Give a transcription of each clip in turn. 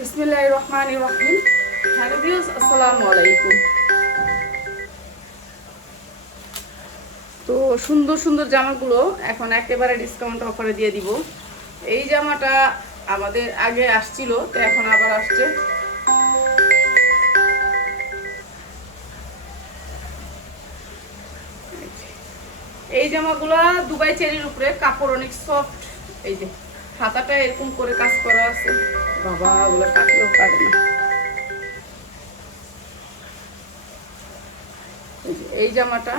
বিসমিল্লাহির রহমানির রহিম। Hello viewers, আসসালামু আলাইকুম। তো সুন্দর সুন্দর জামাগুলো এখন একেবারে ডিসকাউন্ট অফারে দিয়ে দিব। এই জামাটা আমাদের আগে আসছিল, তো এখন আবার আসছে। এই জামাগুলো দুবাই চেরির উপরে, কাপড় অনেক সফট। এই যে হাতাটা এরকম করে কাজ করা আছে, বাবা ওগুলো কাটলেও কাটে না। এই জামাটা,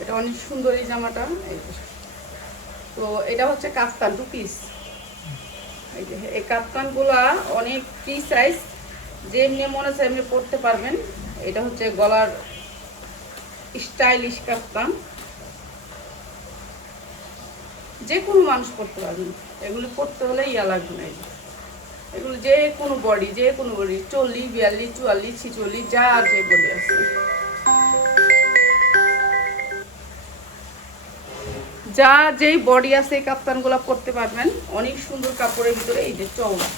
এটা অনেক সুন্দর এই জামাটা। তো এটা হচ্ছে কাফতান 2 পিস। এই যে এই কাফতানগুলা অনেক ফ্রি সাইজ, যেমনি মনে চায় এমনি পরতে পারবেন। এটা হচ্ছে গলার স্টাইলিশ কাফতান, যে কোনো মানুষ পরতে পারবেন। এগুলো পরতে হলে ইয়া লাগবে না। এগুলো যে কোনো বডি, 40, 42, 44, 46 যা যে বডি আছে, যা যেই বডি আছে এই কাপ্তানগুলো পরতে পারবেন। অনেক সুন্দর কাপড়ের ভিতরে। এই যে চওড়া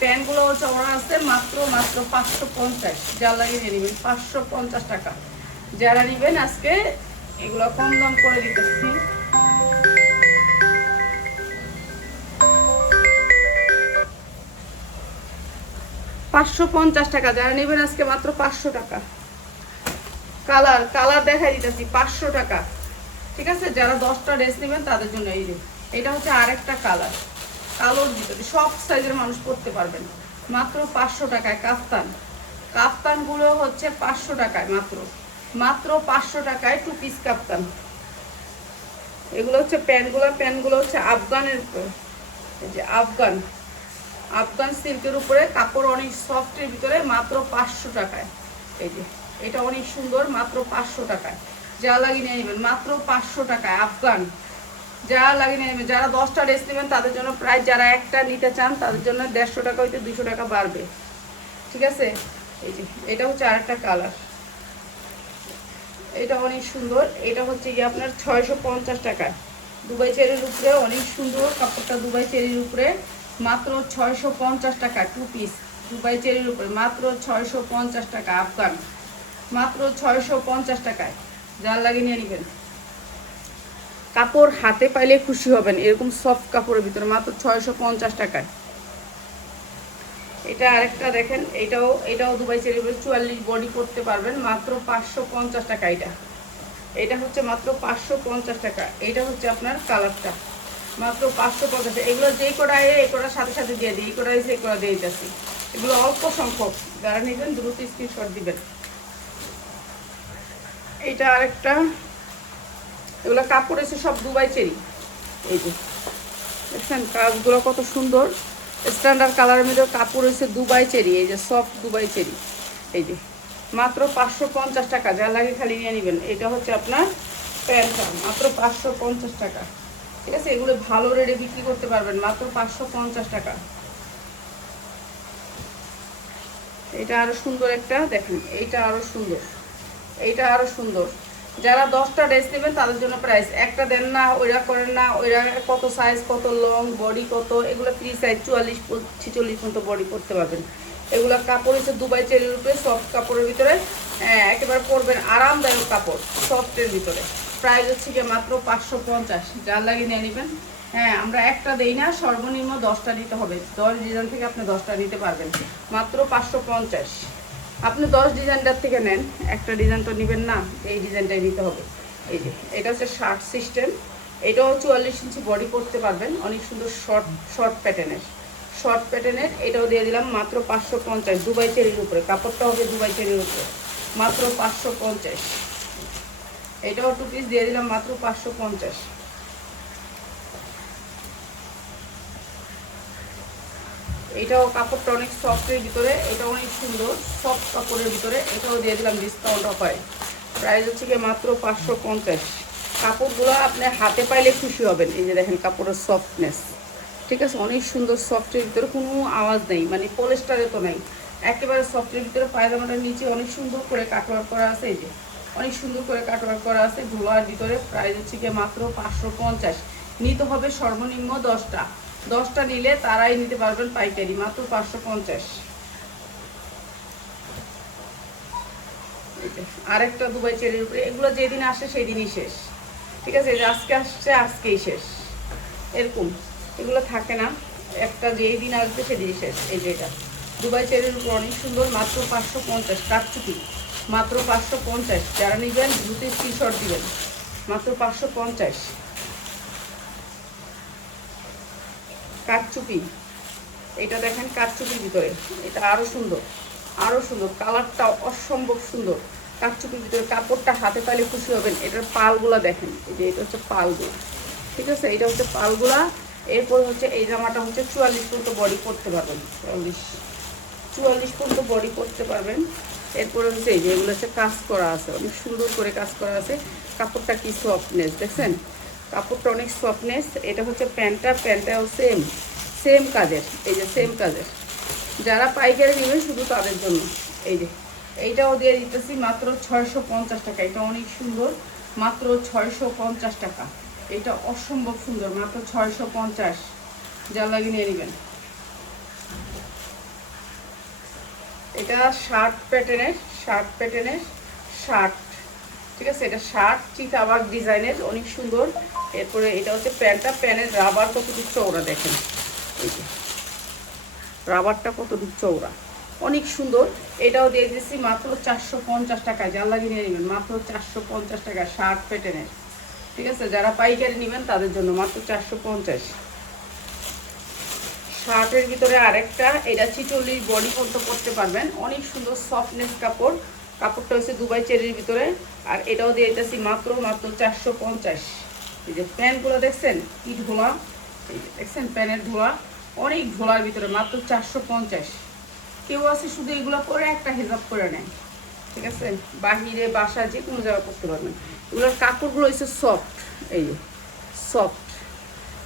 প্যান্টগুলো চওড়া আছে, মাত্র 550। যা লাগিয়ে নেবেন 550 টাকা। যারা নেবেন আজকে এগুলো কম দাম করে দিতেছি। 550 টাকা যারা নেবেন আজকে, মাত্র 500 টাকা। কালার কালার দেখাই দিতেছি, 500 টাকা। ঠিক আছে, যারা 10টা ড্রেস নেবেন তাদের জন্য এই যে এটা হচ্ছে আরেকটা কালার, কালোর ভিতরে সব সাইজের মানুষ পরতে পারবেন। মাত্র 500 টাকায় কাফতান। কাফতানগুলো হচ্ছে 500 টাকায়, মাত্র মাত্র 500 টাকায় 2 পিস কাফতান। এগুলো হচ্ছে প্যান্টগুলো হচ্ছে আফগানের উপরে। এই যে আফগান সিল্কের উপরে, কাপড় অনেক সফটের ভিতরে, মাত্র 500 টাকায়। এই যে এটা অনেক সুন্দর, মাত্র 500 টাকায়। যা লাগিয়ে নিয়ে নেবেন মাত্র 500 টাকায় আফগান। যা লাগিয়ে নিয়ে নেবেন। যারা 10টা ড্রেস নেবেন তাদের জন্য প্রাইস, যারা একটা নিতে চান তাদের জন্য 150 টাকা হইতে 200 টাকা বাড়বে। ঠিক আছে, এই যে এটা হচ্ছে আরেকটা কালার, এটা অনেক সুন্দর। এটা হচ্ছে কি আপনার 650 টাকায়, দুবাই চেরির উপরে। অনেক সুন্দর কাপড়টা, দুবাই চেরির উপরে, মাত্র 650 টাকা 2 পিস। দুবাই চেরির উপরে মাত্র 650 টাকা আফগান, মাত্র 650 টাকায়। যার লাগিয়ে নিয়ে নেবেন। কাপড় হাতে পাইলে খুশি হবেন, এরকম সফট কাপড়ের ভিতরে, মাত্র 650 টাকায়। এটা আরেকটা দেখেন, এটাও দুবাই চেরির উপরে, 44 বডি করতে পারবেন, মাত্র 550 টাকা। এটা হচ্ছে মাত্র 550 টাকা। এটা হচ্ছে আপনার কালারটা, মাত্র 550। এগুলো যেই কটা এই কটার সাথে সাথে দিয়ে দিই, এই কটা এসে এই কটা দিয়ে দিতেছি। এগুলো অল্প সংখ্যক, যারা নেবেন দ্রুত স্ক্রিনশট দিবেন। এইটা আরেকটা, এগুলো কাপড় এসে সব দুবাই চেরি। এই যে দেখছেন কাজগুলো কত সুন্দর, স্ট্যান্ডার্ড কালারের মধ্যে কাপড় এসে দুবাই চেরি। এই যে সফট দুবাই চেরি। এই যে মাত্র 550 টাকা। যা লাগে খালি নিয়ে নেবেন। এটা হচ্ছে আপনার প্যান্টটা, মাত্র 550 টাকা। ঠিক আছে, এগুলো ভালো রেটে বিক্রি করতে পারবেন, মাত্র 550 টাকা। এটা আরো সুন্দর একটা দেখেন, এইটা আরো সুন্দর, এইটা আরো সুন্দর। যারা 10টা ড্রেস নেবেন তাদের জন্য প্রাইস, একটা দেন না, ওইরা করেন না, ওইরা কত সাইজ, কত লং, বডি কত, এগুলো 3 সাইজ 44 46 মতো বডি করতে পারবেন। এগুলো কাপড় হচ্ছে দুবাই চেরির উপরে, সফট কাপড়ের ভিতরে। একেবারে পরবেন আরামদায়ক কাপড়, সফটের ভিতরে। প্রাইস হচ্ছে গিয়ে মাত্র 550। যার লাগিয়ে নিয়ে নেবেন। হ্যাঁ, আমরা একটা দেই না, সর্বনিম্ন 10টা নিতে হবে। 10 ডিজাইন থেকে আপনি 10টা নিতে পারবেন, মাত্র 550। আপনি 10 ডিজাইনটার থেকে নেন, একটা ডিজাইন তো নেবেন না, এই ডিজাইনটাই নিতে হবে। এই যে এটা হচ্ছে শার্ট সিস্টেম, এটাও 44 ইঞ্চি বডি করতে পারবেন, অনেক সুন্দর শর্ট প্যাটার্নের। এটাও দিয়ে দিলাম মাত্র 550, দুবাই চেরির উপরে। কাপড়টা হবে দুবাই চেরির উপরে, মাত্র 550। এটাও 2 পিস দিয়ে দিলাম মাত্র 550। এটাও কাপড়টা অনেক সফটের ভিতরে, এটা অনেক সুন্দর সফট কাপড়ের ভিতরে। এটাও দিয়ে দিলাম ডিসকাউন্ট অফারে, প্রাইস হচ্ছে গিয়ে মাত্র 550। কাপড়গুলো আপনি হাতে পাইলে খুশি হবেন। এই যে দেখেন কাপড়ের সফটনেস, ঠিক আছে, অনেক সুন্দর সফটের ভিতরে, কোনো আওয়াজ নেই, মানে পলিস্টারে তো নেই, একেবারে সফটের ভিতরে। পায়জামাটার নিচে অনেক সুন্দর করে কাটওয়ার্ক করা আছে। এই যে অনেক সুন্দর করে কাটওয়ার্ক করা আছে ধুলার ভিতরে। প্রাইস হচ্ছে গিয়ে মাত্র 550। নিতে হবে সর্বনিম্ন 10টা, 10টা নিলে তারাই নিতে পারবেন পাইকারি, মাত্র 550। আরেকটা দুবাই চেরির উপরে, এগুলো যেদিন আসে সেই দিনই শেষ, ঠিক আছে? এই যে আজকে আসছে আজকেই শেষ, এরকম এগুলো থাকে না, একটা যেই দিন আসবে সেদিনই শেষ। এই যে এটা দুবাই চেরির উপর অনেক সুন্দর, মাত্র 550 কাটচুপি, মাত্র 550। যারা নেবেন দ্রুত স্ক্রিনশট দিবেন, মাত্র 550 কাটচুপি। এটা দেখেন কাটচুপির ভিতরে, এটা আরও সুন্দর, আরও সুন্দর, কালারটা অসম্ভব সুন্দর। কাটচুপির ভিতরে কাপড়টা হাতে পাইলে খুশি হবেন। এটার পালগুলা দেখেন, এই যে এটা হচ্ছে পালগুলা, ঠিক আছে? এটা হচ্ছে পালগুলা। এরপর হচ্ছে এই জামাটা হচ্ছে 44 পর্যন্ত বডি করতে পারবেন, 44 পর্যন্ত বডি করতে পারবেন। এরপরে হচ্ছে এই যে এগুলো হচ্ছে কাজ করা আছে, অনেক সুন্দর করে কাজ করা আছে। কাপড়টা কি সফটনেস দেখছেন, কাপড়টা অনেক সফটনেস। এটা হচ্ছে প্যান্টটাও সেম সেম কাজের, এই যে সেম কাজের। যারা পাইকারি নেবেন শুধু তাদের জন্য। এই যে এইটাও দিয়ে দিতেছি মাত্র 650 টাকা। এটা অনেক সুন্দর, মাত্র 650 টাকা। এটা অসম্ভব সুন্দর, মাত্র 650। যা লাগে নিয়ে নেবেন। এটা শার্ট প্যাটার্নের শার্ট, ঠিক আছে? এটা শার্ট চিতাবাগ ডিজাইনের, অনেক সুন্দর। এরপরে এটা হচ্ছে প্যান্টের রাবার কতটুকু চওড়া দেখেন, এই যে রাবারটা কতটুকু চওড়া, অনেক সুন্দর। এটাও দিয়ে দিচ্ছি মাত্র 450 টাকায়। যার লাগিয়ে নিয়ে নেবেন মাত্র 450 টাকা, শার্ট প্যাটার্নের, ঠিক আছে? যারা পাইকারি নেবেন তাদের জন্য মাত্র 450। শার্টের ভিতরে আরেকটা, এটা 46 বডি পর্যন্ত করতে পারবেন, অনেক সুন্দর সফটনেস কাপড়। কাপড়টা হচ্ছে দুবাই চেরির ভিতরে। আর এটাও দিয়ে দিতেছি মাত্র 450। এই যে প্যান্টগুলো দেখছেন কি ঢোলা, এই যে দেখছেন প্যানের ঢোলা, অনেক ঢোলার ভিতরে, মাত্র 450। কেউ আছে শুধু এগুলো পরে একটা হেজাব করে নেয়, ঠিক আছে? বাহিরে বাসা যে কোনো জায়গায় করতে পারবেন। এগুলোর কাপড়গুলো হচ্ছে সফট, এই যে সফট,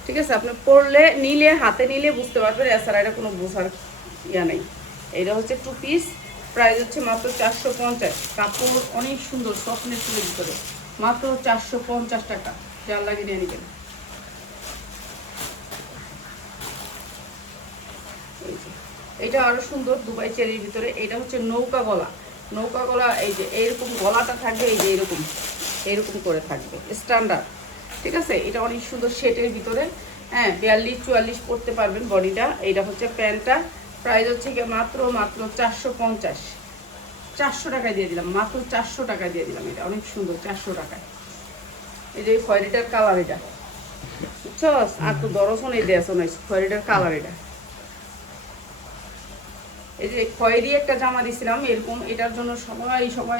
ঠিক আছে? আপনি পরলে নিলে হাতে নিলে বুঝতে পারবেন, এছাড়া এটা কোনো বোঝার ইয়া নেই। এটা হচ্ছে 2 পিস, প্রাইস হচ্ছে মাত্র 450। কাপড় অনেক সুন্দর সফটনেসের ভিতরে, মাত্র 450 টাকা। যার লাগে নিয়ে নেবেন। এটা আরো সুন্দর দুবাই চেরির ভিতরে। এটা হচ্ছে নৌকা গলা, এই যে এইরকম গলাটা থাকবে, এই যে এইরকম করে থাকবে স্ট্যান্ডার্ড, ঠিক আছে? এটা অনেক সুন্দর সেটের ভিতরে, হ্যাঁ 42-44 পরতে পারবেন বডিটা। এইটা হচ্ছে প্যান্টটা, প্রাইস হচ্ছে মাত্র 450। 400 টাকায় দিয়ে দিলাম, মাত্র 400 টাকায় দিয়ে দিলাম। এটা অনেক সুন্দর, 400 টাকায়। এই যে খয়েরিটার কালার, এটা বুঝছো? আর তো দরশন এই দেশ নয়, খয়েরিটার কালার এটা। এই যে খয়েরি একটা জামা দিছিলাম এরকম, এটার জন্য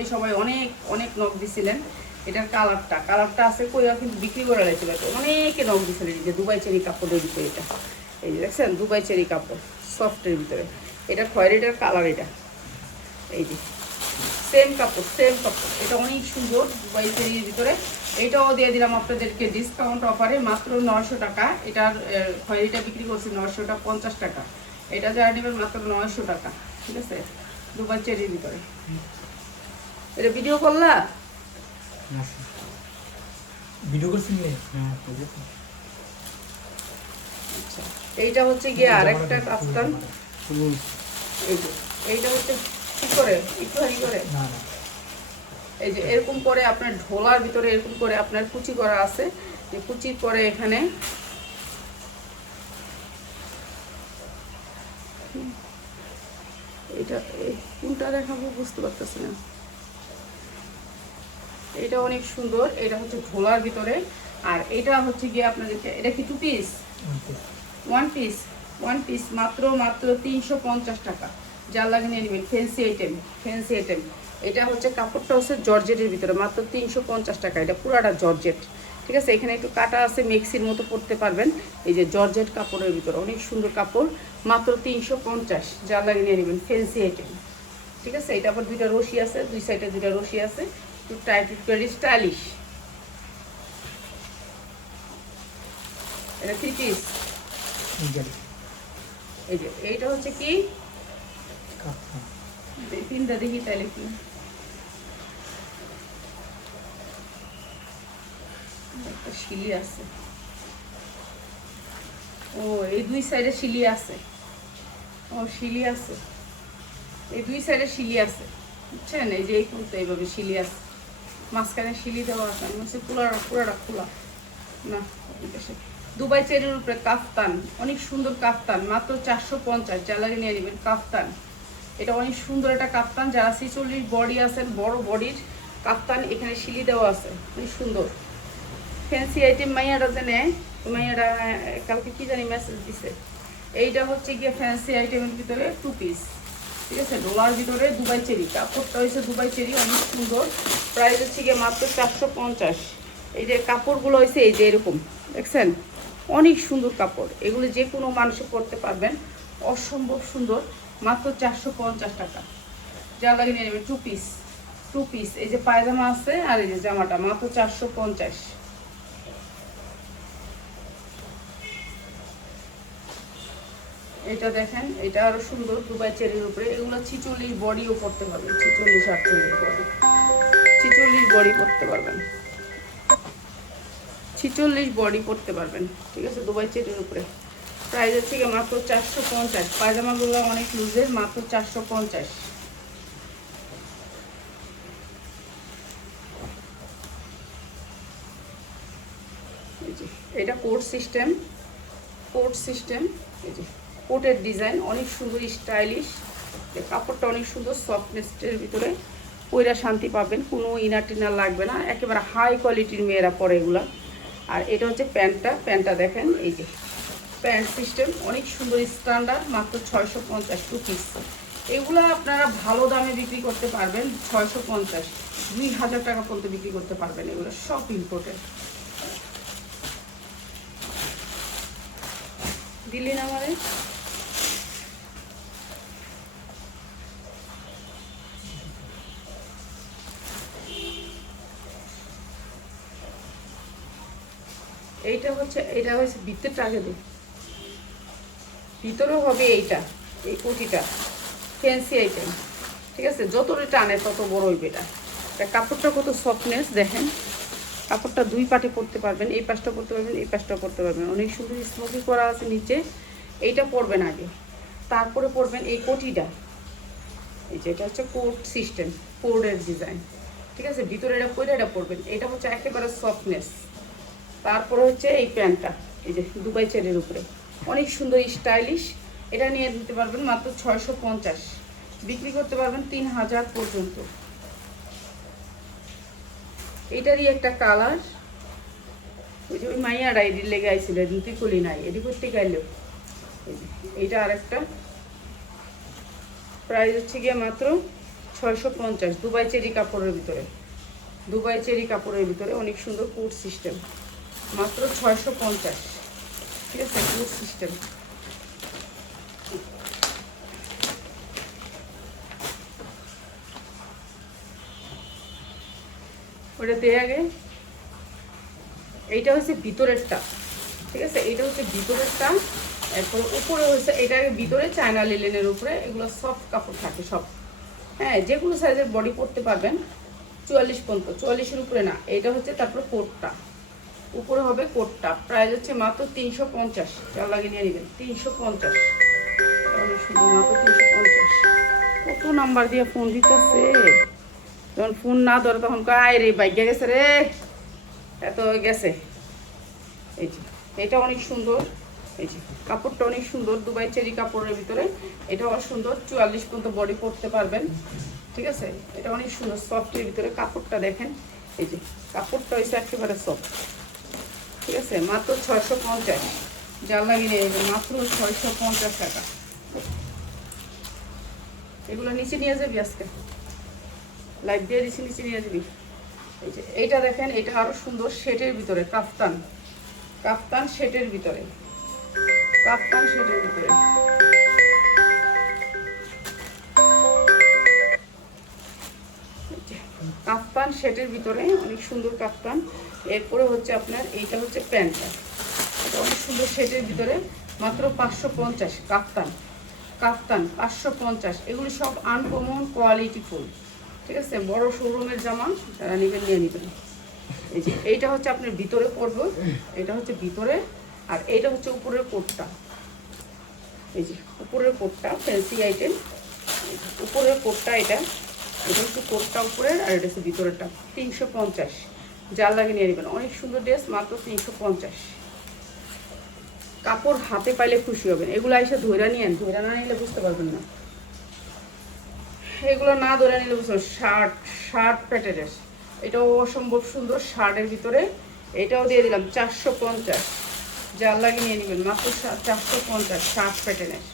সবাই অনেক অনেক নখ দিছিলেন। এটার কালারটা আছে কইয়া কিন্তু বিক্রি করে লাগছিল, অনেকে নখ দিছিলেন। এই যে দুবাই চেরি কাপড়ের ভিতরে এটা, এই যে দেখছেন দুবাই চেরি কাপড় সফটের ভিতরে, এটা খয়েরিটার কালার। এটা এই যে সেম কাপড়, এটা অনেক সুন্দর দুবাই চেরির ভিতরে। এটাও দিয়ে দিলাম আপনাদেরকে ডিসকাউন্ট অফারে, মাত্র 900 টাকা। এটার খয়েরিটা বিক্রি করছি 950 টাকা। এটা যারা নেবেন মাত্র 900 টাকা, ঠিক আছে? দুবাই চেরির ভিতরে। এটা ভিডিও করলা, ভিডিও করছি। আচ্ছা এইটা হচ্ছে গিয়ে আরেকটা কাফতান। এই যে এইটা হচ্ছে কি করে একটু হারি করে, এই যে এরকম করে আপনার ঢোলার ভিতরে এরকম করে আপনার কুচি করা আছে, যে কুচির পরে এখানে এটা কোনটা দেখাবো বুঝতে পারতেছি না। এটা অনেক সুন্দর, এটা হচ্ছে ঢোলার ভিতরে। আর এটা হচ্ছে গিয়ে আপনাদেরকে, এটা কি 2 পিস, 1 পিস, মাত্র 350 টাকা। যার লাগে নিয়ে নেবেন, ফ্যান্সি আইটেম। এটা হচ্ছে কাপড়টা হচ্ছে জর্জেটের ভিতরে, মাত্র 350 টাকা। এটা পুরাটা জর্জেট, ঠিক আছে? এখানে একটু কাটা আছে, মেক্সির মতো পরতে পারবেন। এই যে জর্জেট কাপড়ের ভিতরে অনেক সুন্দর কাপড়, মাত্র 350। যার লাগে নিয়ে নেবেন, ফ্যান্সি আইটেম, ঠিক আছে? এটা আবার দুইটা রশি আছে, দুই সাইডে দুইটা রশি আছে, একটু টাইট করে স্টাইলিশ। এটা 3 পিস। এই যে এইটা হচ্ছে কি তিনটা দেখি তাহলে কি, একটা শিলি আছে, ও এই দুই সাইডে শিলি আছে, ও শিলি আছে, এই দুই সাইডে শিলি আছে বুঝছেন। এই যে এই কুর্তা এইভাবে শিলি আছে, মাঝখানে শিলি দেওয়া আছে, হচ্ছে পুরাটা খোলা না। দুবাই চেরির উপরে কাফতান, অনেক সুন্দর কাফতান, মাত্র 450, যা লাগে নিয়ে নেবেন কাফতান। এটা অনেক সুন্দর একটা কাফতান, যারা 46 বডি আছেন, বড় বডির কাফতান, এখানে শিলি দেওয়া আছে, অনেক সুন্দর ফ্যান্সি আইটেম। মাইয়াটা যে নেয়, মাইয়াটা কালকে কি জানি মেসেজ দিছে, এইটা হচ্ছে গিয়ে ফ্যান্সি আইটেমের ভিতরে 2 পিস, ঠিক আছে, ডোলার ভিতরে দুবাই চেরি, কাপড়টা হয়েছে দুবাই চেরি, অনেক সুন্দর, প্রাইস হচ্ছে গিয়ে মাত্র 450। এই যে কাপড়গুলো হয়েছে এই যে এরকম দেখছেন, অনেক সুন্দর কাপড়, এগুলো যে কোনো মানুষে পরতে পারবেন, অসম্ভব সুন্দর, মাত্র 450 টাকা, যা লাগে নিয়ে নেবেন। 2 পিস, 2 পিস, এই যে পায়জামা আছে আর এই যে জামাটা, মাত্র 450। এটা দেখেন, এটা আরো সুন্দর, দুবাই চেরির উপরে, এগুলো 46 বডিও করতে পারবেন, 46 48 বডি, 46 বডি করতে পারবেন, 46 বডি করতে পারবেন, ঠিক আছে, দুবাই চেরির উপরে। প্রাইস হচ্ছে কি মাত্র 450। পায়জামাগুলো অনেক লুজের, মাত্র 450। এটা কোট সিস্টেম, কোট সিস্টেম, এই যে কোটের ডিজাইন অনেক সুন্দর, স্টাইলিশ, কাপড়টা অনেক সুন্দর, সফটনেসের ভিতরে পয়রা শান্তি পাবেন, কোনো ইনার টিনার লাগবে না, একেবারে হাই কোয়ালিটির মেয়েরা পরে এগুলা। আর এটা হচ্ছে প্যান্টটা দেখেন, এই যে প্যান্ট সিস্টেম, অনেক সুন্দর স্ট্যান্ডার্ড, মাত্র 650, 2 পিস। এগুলো আপনারা ভালো দামে বিক্রি করতে পারবেন, 650, 2000 টাকা পর্যন্ত বিক্রি করতে পারবেন, এগুলো সব ইম্পোর্টেড। দিল্লি না মানে এইটা হচ্ছে ভিতরটা আগে দিই, ভিতরেও হবে এইটা, এই কুটিটা ফ্যান্সি আইটেম, ঠিক আছে, যতটা টানে তত বড় হইবে এটা। কাপড়টা কত সফটনেস দেখেন, কাপড়টা 2 পাটে পরতে পারবেন, এই পাশটা পরতে পারবেন, এই পাশটা পরতে পারবেন, অনেক সুন্দর স্মোকি করা আছে নিচে। এইটা পরবেন আগে, তারপরে পরবেন এই কোটিটা, এই যে এটা হচ্ছে কোট সিস্টেম, কোডের ডিজাইন, ঠিক আছে, ভিতরে এটা পরে এটা পরবেন, এটা হচ্ছে একেবারে সফটনেস। তারপরে হচ্ছে এই প্যান্টটা, এই যে দুবাই চেরির উপরে, অনেক সুন্দর স্টাইলিশ, এটা নিয়ে দিতে পারবেন মাত্র 650, বিক্রি করতে পারবেন 3000 পর্যন্ত। এইটারই একটা কালার, ওই যে ওই মাইয়ারা এদিক লেগে আইছিল, তুই কলি নাই, এদি করতে গেল। এইটা আরেকটা, প্রাইস হচ্ছে গিয়ে মাত্র 650, দুবাই চেরি কাপড়ের ভিতরে, দুবাই চেরি কাপড়ের ভিতরে অনেক সুন্দর কোট সিস্টেম, মাত্র 650, ঠিক আছে, কোট সিস্টেম। ওটা দিয়ে আগে, এইটা হচ্ছে ভিতরেরটা, ঠিক আছে, এইটা হচ্ছে ভিতরেরটা, এরপরে উপরে হচ্ছে এটা ভিতরে চায়না লিলেনের উপরে, এগুলো সফট কাপড় থাকে সব, হ্যাঁ, যে কোনো সাইজের বডি পরতে পারবেন, 44 পর্যন্ত, 44-এর উপরে না। এইটা হচ্ছে তারপরে কোটটা, উপরে হবে কোটটা, প্রাইস হচ্ছে মাত্র 350, যা লাগে নিয়ে নেবেন 350, শুধু মাত্র 350। কত নাম্বার দিয়ে ফোন দিতেছে, যখন ফোন না ধরে তখন আয় রে বাইকে গেছে রে, এত গেছে। এই যে এটা অনেক সুন্দর, এই যে কাপড়টা অনেক সুন্দর, দুবাই চেরি কাপড়ের ভিতরে, এটাও সুন্দর, 44 পর্যন্ত বডি পরতে পারবেন, ঠিক আছে, এটা অনেক সুন্দর সফটের ভিতরে, কাপড়টা দেখেন, এই যে কাপড়টা হয়েছে একেবারে সফট, ঠিক আছে, মাত্র 650, যা লাগিয়ে মাত্র 650 টাকা। এগুলো নিচে নিয়ে যাবি, আজকে লাইভ দিয়ে দিচ্ছি, নিচে নিয়ে যাবি। এই যে এইটা দেখেন, এটা আরো সুন্দর, শেটের ভিতরে, কাফতান, কাফতান শেটের ভিতরে, কাফতান শেটের ভিতরে, কাফতান শেটের ভিতরে, অনেক সুন্দর কাফতান। এরপরে হচ্ছে আপনার এইটা হচ্ছে প্যান্টটা, এটা অনেক সুন্দর শেটের ভিতরে, মাত্র 550, কাফতান, কাফতান 550, এগুলো সব আনকমন কোয়ালিটি ফুল, ঠিক আছে, বড় শোরুমের জামা, যারা নেবেন নিয়ে নেবেন। এই যে এইটা হচ্ছে আপনার ভিতরে পরবো, এটা হচ্ছে ভিতরে, আর এইটা হচ্ছে উপরের কোটটা, এই যে উপরের কোটটা ফ্যান্সি আইটেম, উপরের কোটটা এটা, এটা হচ্ছে কোটটা উপরের আর এটা হচ্ছে ভিতরেরটা। 350, যার লাগে নিয়ে নেবেন। অনেক সুন্দর ড্রেস, মাত্র 350। কাপড় হাতে পাইলে খুশি হবেন। এগুলো এসে ধৈরা নিয়েন, ধৈরা না নিলে বুঝতে পারবেন না। এগুলো না ধরে নিলে বুঝতে পারবেন। শার্ট প্যাটার্নের, এটাও অসম্ভব সুন্দর শার্টের ভিতরে। এটাও দিয়ে দিলাম 450, যার লাগে নিয়ে নেবেন, মাত্র 450 শার্ট প্যাটার্নের।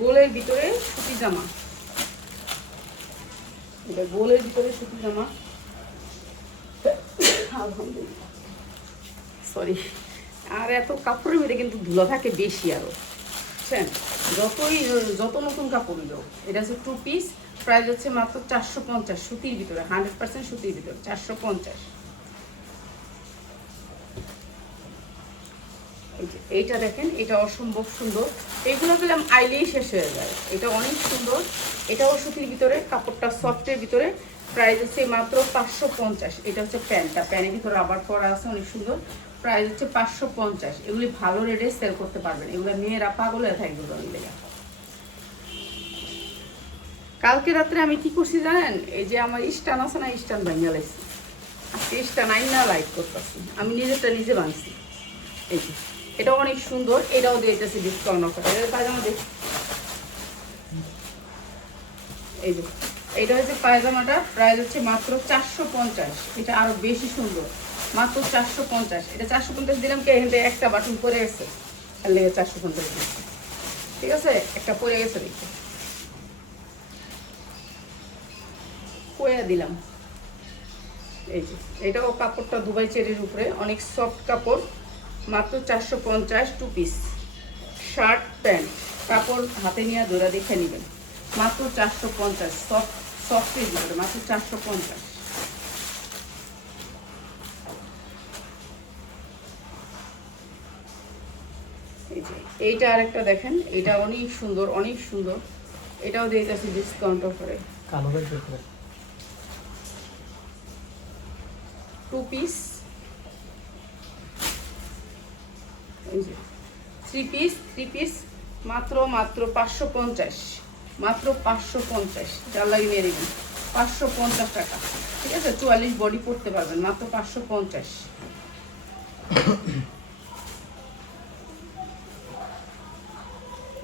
গোলের ভিতরে সুতি জামা, এটা গোলের ভিতরে সুতি জামা। আলহামদুলিল্লাহ, সরি। আর এত কাপড়ের ভিতরে কিন্তু ধুলা থাকে বেশি আরও, বুঝছেন? যত নতুন কাপড় হলো। এটা হচ্ছে 2 পিস, প্রাইস হচ্ছে মাত্র 450, সুতির ভিতরে, 100% সুতির ভিতরে, 450। এইটা দেখেন, এটা অসম্ভব সুন্দর। এগুলো গেলে আইলেই শেষ হয়ে যায়। এটা অনেক সুন্দর, এটাও সুতির ভিতরে, কাপড়টা সফটের ভিতরে, প্রাইস হচ্ছে মাত্র 550। এটা হচ্ছে প্যান্টটা, প্যান্টের ভিতরে আবার করা আছে, অনেক সুন্দর। প্রাইস হচ্ছে 550। এগুলি ভালো রেটে সেল করতে পারবেন। এগুলো মেয়েরা পাগল হয়ে থাকবে লেগে। কালকে রাত্রে আমি কি করছি জানেন? এই যে আমার স্টান আছে না, স্টান ভাঙা লাগছে। আজকে স্টান আইনা লাইট করতেছি, আমি নিজেরটা নিজে বানছি। এই যে এটা অনেক সুন্দর, এটাও দিয়ে দিতেছি ডিসকাউন্ট অফার। এটার পায়জামা দেখি, এই যে এইটা হচ্ছে পায়জামাটা, প্রাইস হচ্ছে মাত্র 450। এটা আরো বেশি সুন্দর, মাত্র 450। এটা 450 দিলাম কি, এখান থেকে একটা বাটন পরে গেছে, আর লেগে 450 দিচ্ছে। ঠিক আছে, একটা পরে গেছে, দেখতে কয়া দিলাম। এই যে এটাও কাপড়টা দুবাই চেরির উপরে, অনেক সফট কাপড়, মাত্র 450। 2 পিস শার্ট প্যান্ট, কাপড় হাতে নিয়ে ধরে দেখে নেবেন, মাত্র 450। সফটের ভিতরে মাত্র 450। এই যে এইটা আরেকটা দেখেন, এটা অনেক সুন্দর, অনেক সুন্দর। এটাও দিয়ে দিতেছি ডিসকাউন্ট অফারে। 2 পিস, এই যে 3 পিস, মাত্র 550, মাত্র 550। যার লাগে নিয়ে নেবেন, 550 টাকা। ঠিক আছে, 44 বডি পড়তে পারবেন, মাত্র 550।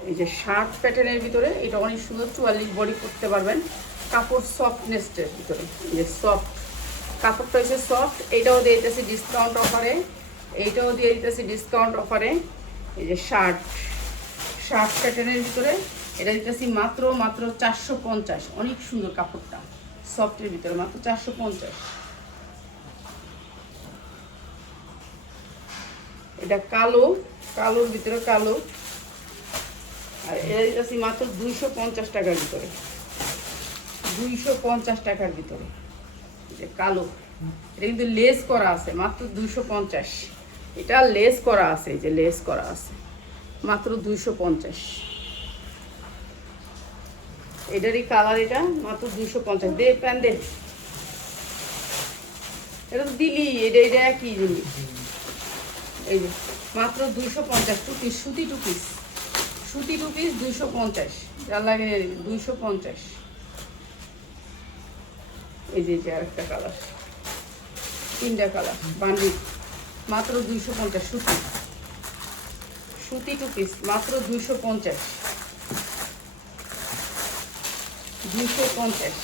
এই যে শার্ট প্যাটার্নের ভিতরে, এটা অনেক সুন্দর, 44 বডি পড়তে পারবেন। কাপড় সফটনেসের ভিতরে, এই যে সফট কাপড়টা হচ্ছে সফট। এটাও দিয়ে দিতেছি ডিসকাউন্ট অফারে, এইটাও দিয়ে দিতেছি ডিসকাউন্ট অফারে। এই যে শার্ট প্যাটার্নের ভিতরে, এটা দিতেছি মাত্র 450। অনেক সুন্দর কাপড়টা, সফটের ভিতরে, মাত্র 450। এটা কালোর ভিতরে কালো, আর এটা দিতেছি মাত্র 250 টাকার ভিতরে, 250 টাকার ভিতরে। যে কালো, এটা কিন্তু লেস করা আছে, মাত্র 250। এটা লেস করা আছে, এই যে লেস করা আছে, মাত্র 250। এটারই কালার, এটা মাত্র 250। দে প্যান দে, এটা তো দিলি, এটা একই দিলি। এই যে মাত্র 250। 2 পিস সুতি, 2 পিস সুতি, 2 পিস 250। যার লাগে 250। এই যে আরেকটা কালার, 3টা কালার বান্ডিল, মাত্র 250। সুতি 2 পিস, মাত্র 250। 250।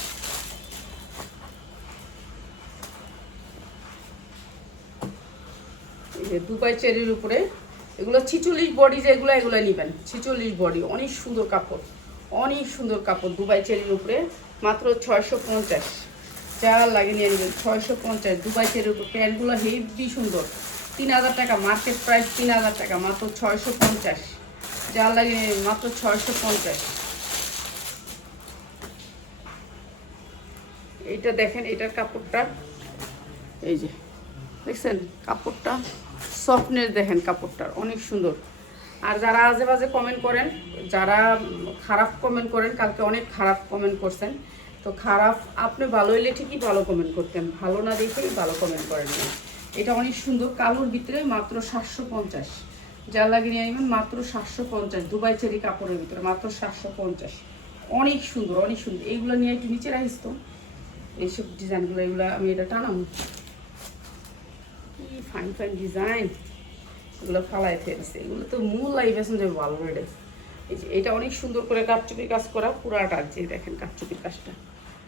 এই যে দুবাই চেরির উপরে, এগুলো 46 বডি, যেগুলো এগুলো নেবেন 46 বডি। অনেক সুন্দর কাপড়, অনেক সুন্দর কাপড়, দুবাই চেরির উপরে, মাত্র 650। যা লাগে নিয়ে নেবেন, 650। দুবাই চেরির উপর প্যান্টগুলো হেভি সুন্দর, 3000 টাকা মার্কেট প্রাইস, 3000 টাকা, মাত্র 650। যা লাগে মাত্র 650। এইটা দেখেন, এটার কাপড়টা, এই যে দেখছেন কাপড়টা, সফটনেস দেখেন কাপড়টার, অনেক সুন্দর। আর যারা আজে বাজে কমেন্ট করেন, যারা খারাপ কমেন্ট করেন, কালকে অনেক খারাপ কমেন্ট করছেন, তো খারাপ আপনি ভালো হইলে ঠিকই ভালো কমেন্ট করতেন, ভালো না দেখেই ভালো কমেন্ট করেন না। এটা অনেক সুন্দর, কালোর ভিতরে মাত্র 750। যার লাগে নিয়ে নেবেন মাত্র 750। দুবাই চেরি কাপড়ের ভিতরে মাত্র 750। অনেক সুন্দর, অনেক সুন্দর। এইগুলো নিয়ে একটু নিচে রাখিস তো, এইসব ডিজাইনগুলো, এগুলো আমি এটা টানাম, কি ফাইন ফাইন ডিজাইন, এগুলো ফালাই ফেলছে। এগুলো তো মূল লাইফ আছে যে ভালো রেডে। এই যে এটা অনেক সুন্দর করে কাঠচুপি কাজ করা পুরাটা, যে দেখেন কাঠচুপির কাজটা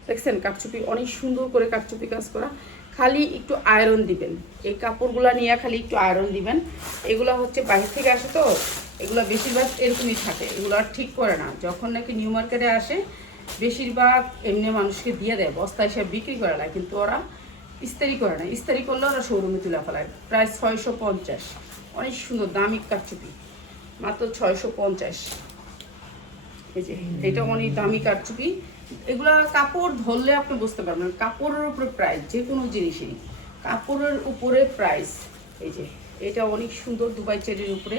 দেখছেন, কাঠচুপি অনেক সুন্দর করে কাঠচুপি কাজ করা। খালি একটু আয়রন দিবেন, এই কাপড়গুলো নিয়ে খালি একটু আয়রন দিবেন। এগুলো হচ্ছে বাইরে থেকে আসে তো, এগুলো বেশিরভাগ এরকমই থাকে, এগুলো আর ঠিক করে না। যখন নাকি নিউ মার্কেটে আসে বেশিরভাগ এমনি মানুষকে দিয়ে দেয়, বস্তায় সে বিক্রি করে না, কিন্তু ওরা ইস্তারি করে না। ইস্তারি করলে ওরা শোরুমে তুলে ফেলায়। প্রায় 650। অনেক সুন্দর দামি কাঠচুপি, মাত্র 650। এই যে এটা অনেক দামি কাঠচুপি। এগুলা কাপড় ধরলে আপনি বুঝতে পারবেন, কাপড়ের উপরে প্রাইস, যে কোনো জিনিসই কাপড়ের উপরে প্রাইস। এই যে এটা অনেক সুন্দর, দুবাই চেরির উপরে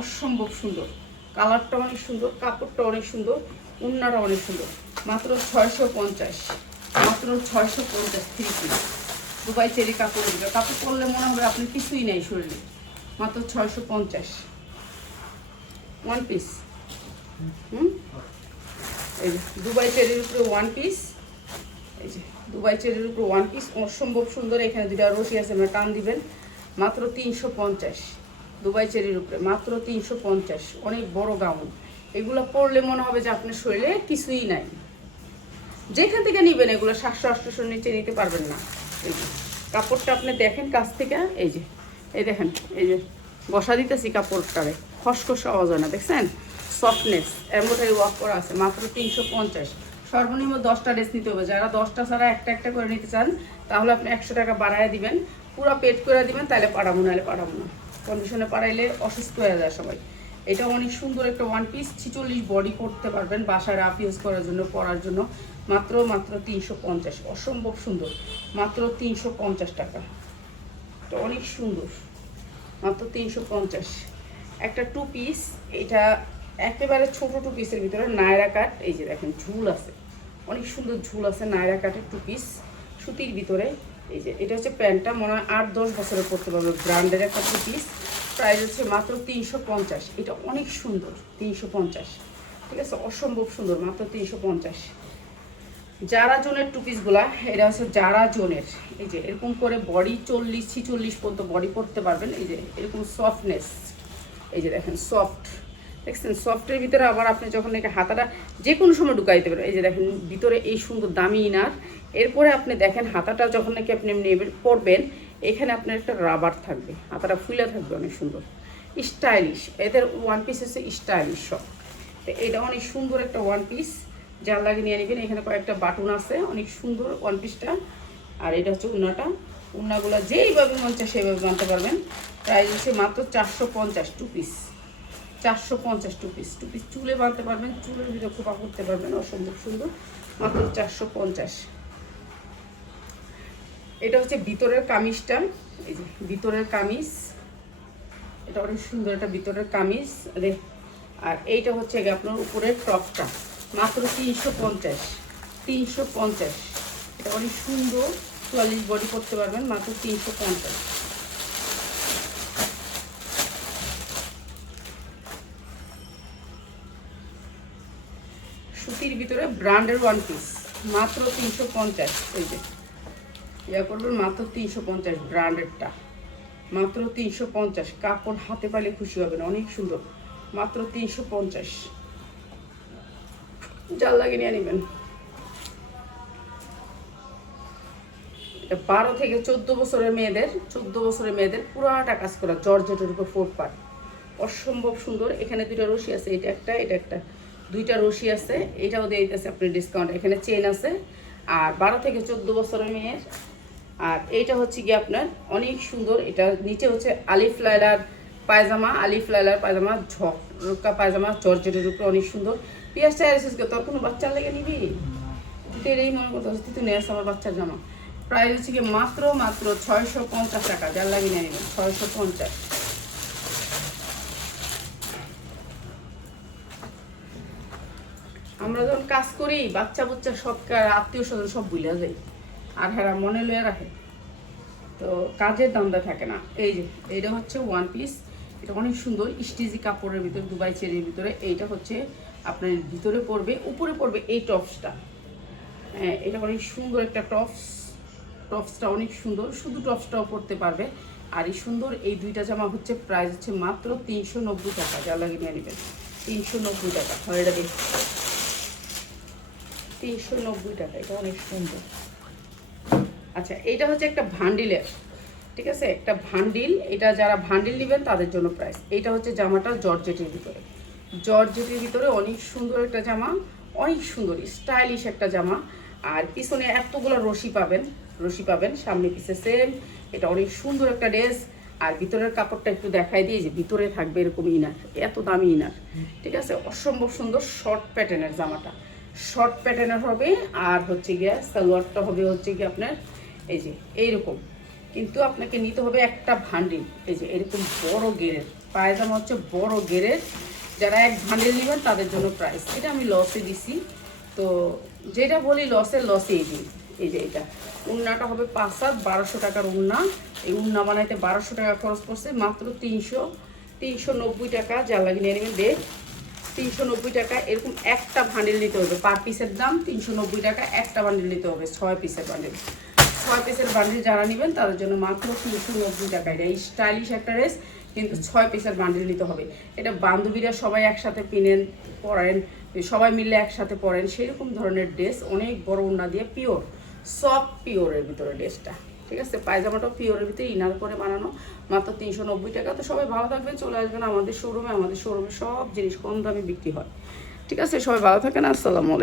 অসম্ভব সুন্দর, কালারটা অনেক সুন্দর, কাপড়টা অনেক সুন্দর, উন্নাটা অনেক সুন্দর। মাত্র 650, মাত্র 650 3 পিস দুবাই চেরি কাপড়ের ভিতরে। কাপড় পরলে মনে হবে আপনি কিছুই নেই শরীরে। মাত্র 650 1 পিস। এই যে দুবাই চেরির উপরে 1 পিস। এই যে দুবাই চেরির উপরে 1 পিস অসম্ভব সুন্দর। এখানে দুটা রশি আছে, আমরা টান দিবেন। মাত্র 350 দুবাই চেরির উপরে, মাত্র 350। অনেক বড় গাউন, এগুলো পরলে মনে হবে যে আপনার শরীরে কিছুই নাই। যেখান থেকে নেবেন এগুলো 700-800 নিচে নিতে পারবেন না। এই যে কাপড়টা আপনি দেখেন কাছ থেকে, এই যে এই দেখেন, এই যে বসা দিতেছি কাপড়টারে, খসখস আওয়াজ হয় না, দেখছেন সফটনেস, এমব্রয়ডারি ওয়ার্ক করা আছে। মাত্র 350। সর্বনিম্ন 10টা ড্রেস নিতে হবে। যারা 10টা ছাড়া একটা একটা করে নিতে চান তাহলে আপনি 100 টাকা বাড়ায় দিবেন, পুরো পেড করে দিবেন, তাহলে পাঠাবো, নাহলে পাঠাবো না। কন্ডিশনে পাঠাইলে অসুস্থ হয়ে যায় সবাই। এটা অনেক সুন্দর একটা 1 পিস, 46 বডি করতে পারবেন বাসায় রাফ ইউজ করার জন্য, পরার জন্য। মাত্র 350, অসম্ভব সুন্দর, মাত্র 350 টাকা। এটা অনেক সুন্দর, মাত্র 350। একটা 2 পিস, এটা একেবারে ছোট 2 পিসের ভিতরে নায়রা কাট। এই যে দেখেন ঝুল আছে, অনেক সুন্দর ঝুল আছে, নায়রা কাটের 2 পিস সুতির ভিতরে। এই যে এটা হচ্ছে প্যান্টটা, মনে হয় 8-10 বছরে পরতে পারবে, ব্র্যান্ডের একটা 2 পিস। প্রাইস হচ্ছে মাত্র 350। এটা অনেক সুন্দর, 350, ঠিক আছে, অসম্ভব সুন্দর, মাত্র 350। যারা জোনের 2 পিসগুলা, এটা হচ্ছে যারা জোনের। এই যে এরকম করে বডি 40-46 পর্যন্ত বডি পরতে পারবেন। এই যে এরকম সফটনেস, এই যে দেখেন সফট, দেখছেন সফটের ভিতরে আবার আপনি যখন নাকি হাতাটা যে কোনো সময় ঢুকাইতে পারেন। এই যে দেখেন ভিতরে এই সুন্দর দামি ইনার। এরপরে আপনি দেখেন হাতাটা যখন নাকি আপনি নেবেন পরবেন, এখানে আপনার একটা রাবার থাকবে, হাতাটা ফুলে থাকবে, অনেক সুন্দর স্টাইলিশ। এদের 1 পিস হচ্ছে স্টাইলিশ সব। তো এটা অনেক সুন্দর একটা 1 পিস, যার লাগে নিয়ে নেবেন। এখানে কয়েকটা বাটন আছে, অনেক সুন্দর 1 পিসটা। আর এটা হচ্ছে উন্নাটা, উন্নাগুলো যেইভাবে মন চায় সেইভাবে বানতে পারবেন। প্রাইস হচ্ছে মাত্র 450 2 পিস, 450 2 পিস। 2 পিস চুলে বাঁধতে পারবেন, চুলের ভিতরে খোপা করতে পারবেন, অসম্ভব সুন্দর, মাত্র 450। এটা হচ্ছে ভিতরের কামিজটা, এই যে ভিতরের কামিজ, এটা অনেক সুন্দর একটা ভিতরের কামিজ। আর এইটা হচ্ছে আপনার উপরের টপটা, মাত্র 350, 350। এটা অনেক সুন্দর, 44 বডি করতে পারবেন, মাত্র 350। সুতির ভিতরে ব্র্যান্ডের 1 পিস, মাত্র 350। এই যে ইয়া করবেন, মাত্র 350 ব্র্যান্ডেরটা, মাত্র 350। কাপড় হাতে পাইলে খুশি হবেন, অনেক সুন্দর, মাত্র 350। যার লাগে নিয়ে নেবেন। এটা 12 থেকে 14 বছরের মেয়েদের, 14 বছরের মেয়েদের পুরাটা কাজ করা, জর্জেটের উপর 4 পার্ট, অসম্ভব সুন্দর। এখানে 2টা রশি আছে, এটা একটা, এটা একটা, 2টা রশি আছে। এটাও দিয়ে দিতেছে আপনি ডিসকাউন্ট। এখানে চেন আছে। আর 12 থেকে 14 বছরের মেয়ের। আর এইটা হচ্ছে কি আপনার অনেক সুন্দর, এটা নিচে হচ্ছে আলিফ লাইলার পায়জামা, আলিফ লাইলার পায়জামা, ঝকঝকা পায়জামা, জর্জেটের উপরে, অনেক সুন্দর। পিয়াজ চাইছিস তোর কোনো বাচ্চার লেগে নিবি, তুই তো এই মনে করতে তুই তো নিয়ে আসছে আমার বাচ্চার জামা। প্রাইস হচ্ছে কি মাত্র 650 টাকা, যার লাগে নিয়ে নেবেন, 650। আমরা যখন কাজ করি বাচ্চা বুচ্চা সব আত্মীয় স্বজন সব ভুলে যায়, আর হ্যাঁ মনে লয়ে রাখে, তো কাজের দামটা থাকে না। এই যে এইটা হচ্ছে ওয়ান পিস, এটা অনেক সুন্দর স্টিজি কাপড়ের ভিতরে, দুবাই চেরির ভিতরে। এইটা হচ্ছে আপনার ভিতরে পড়বে, উপরে পড়বে এই টপসটা। হ্যাঁ এটা অনেক সুন্দর একটা টপস, টপসটা অনেক সুন্দর, শুধু টপসটাও পরতে পারবে। আর এই সুন্দর এই দুইটা জামা হচ্ছে প্রাইস হচ্ছে মাত্র 390 টাকা, যা লাগে নিয়ে নেবেন 390 টাকা। হয় এটা 390 টাকা, এটা অনেক সুন্দর। আচ্ছা এইটা হচ্ছে একটা ভান্ডিলের, ঠিক আছে, একটা ভান্ডিল। এটা যারা ভান্ডিল নেবেন তাদের জন্য প্রাইস। এইটা হচ্ছে জামাটা জর্জেটের ভিতরে, জর্জেটের ভিতরে অনেক সুন্দর একটা জামা, অনেক সুন্দর স্টাইলিশ একটা জামা। আর পিছনে এতগুলো রশি পাবেন, রশি পাবেন, সামনে পিছে সেম। এটা অনেক সুন্দর একটা ড্রেস। আর ভিতরের কাপড়টা একটু দেখাই দিয়ে, যে ভিতরে থাকবে এরকম ইনার, এত দামি ইনার, ঠিক আছে, অসম্ভব সুন্দর শর্ট প্যাটার্নের জামাটা, শর্ট প্যাটার্নের হবে। আর হচ্ছে গিয়ে সালোয়ারটা হবে হচ্ছে গিয়ে আপনার এই যে এইরকম, কিন্তু আপনাকে নিতে হবে একটা ভান্ডিল। এই যে এরকম বড় গেরের পায়জামা হচ্ছে বড় গেরের, যারা এক ভান্ডিল নেবেন তাদের জন্য প্রাইস। এটা আমি লসে দিছি, তো যেটা বলি লসেই দিই। এই যে এটা উন্নাটা হবে 5/7 1200 টাকার উন্না। এই উন্না বানাইতে 1200 টাকা খরচ পড়ছে, মাত্র 390 টাকা। যা লাগে নিয়ে নেবেন দেখ, 390 টাকা। এরকম একটা ভান্ডিল নিতে হবে, পার পিসের দাম 390 টাকা। একটা বান্ডিল নিতে হবে, 6 পিসের বান্ডিল। 6 পিসের বান্ডিল যারা নেবেন তাদের জন্য মাত্র 390 টাকা। এটা স্টাইলিশ একটা ড্রেস, কিন্তু 6 পিসের বান্ডিল নিতে হবে। এটা বান্ধবীরা সবাই একসাথে কিনেন, পরেন, সবাই মিলে একসাথে পরেন, সেরকম ধরনের ড্রেস। অনেক বড় ওড়না দিয়ে পিওর, সফট পিওরের ভিতরে ড্রেসটা, ঠিক আছে। পায়জামাটাও পিওরের ভিতরে ইনার করে বানানো, মাত্র 390 টাকা। তো সবাই ভালো থাকবেন, চলে আসবেন আমাদের শোরুমে। আমাদের শোরুমে সব জিনিস কম দামে বিক্রি হয়, ঠিক আছে। সবাই ভালো থাকেন, আসসালামু আলাইকুম।